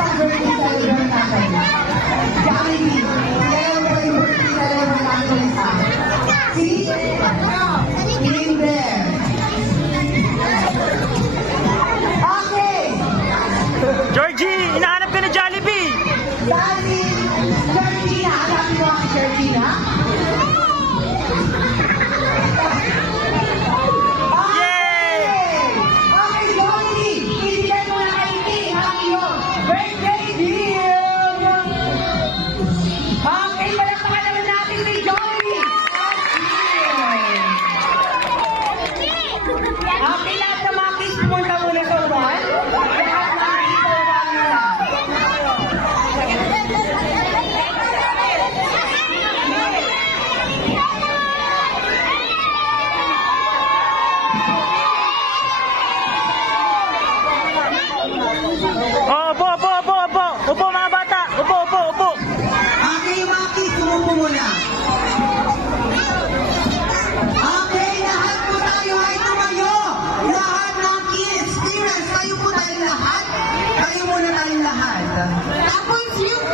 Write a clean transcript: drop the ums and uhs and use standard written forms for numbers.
sa birthday celebrant natin. Jollibee. Kaya mo yung birthday celebrant natin isa. Si Linder. Okay. Georgie, hinahanap ka na Jollibee! Dahil Georgina, hanapin mo si Georgina. Yay! Okay, Jollibee, ibigay mo na kay King ang iyong birthday gift. Okay, palakpakan naman natin si Jollibee. Okay, lahat na mga kids pumunta muna sa uwan. Lahat na kids sa uwan muna. Oh, upo! Upo mga bata! Upo! Okay, mga kids, umupo muna. Okay, lahat po tayo ay tumayo. Lahat ng kids, parents, kayo po tayong lahat. Kayo muna tayong lahat. Tapos yung